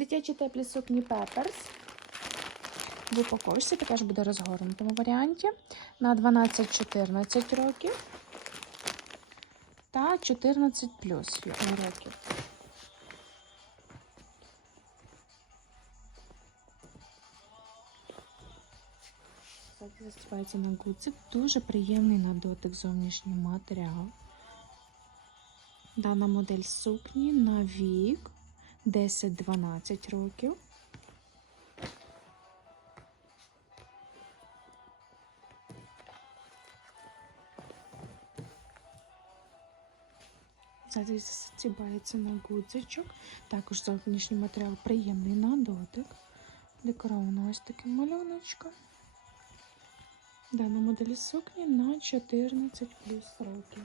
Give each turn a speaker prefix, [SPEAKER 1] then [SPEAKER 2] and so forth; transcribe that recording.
[SPEAKER 1] Дитячі теплі сукні Пепперс. В упаковці також буде розгорнутому варіанті на 12-14 років та 14 плюс років. Кстати, на гудзик. Дуже приємний на дотик зовнішній матеріал. Дана модель сукні на вік 10-12 років. Зараз застібається на гудзичок. Також зовнішній матеріал приємний на дотик. Декоровано ось таким малюночком. Дана модель сукні на 14 плюс років.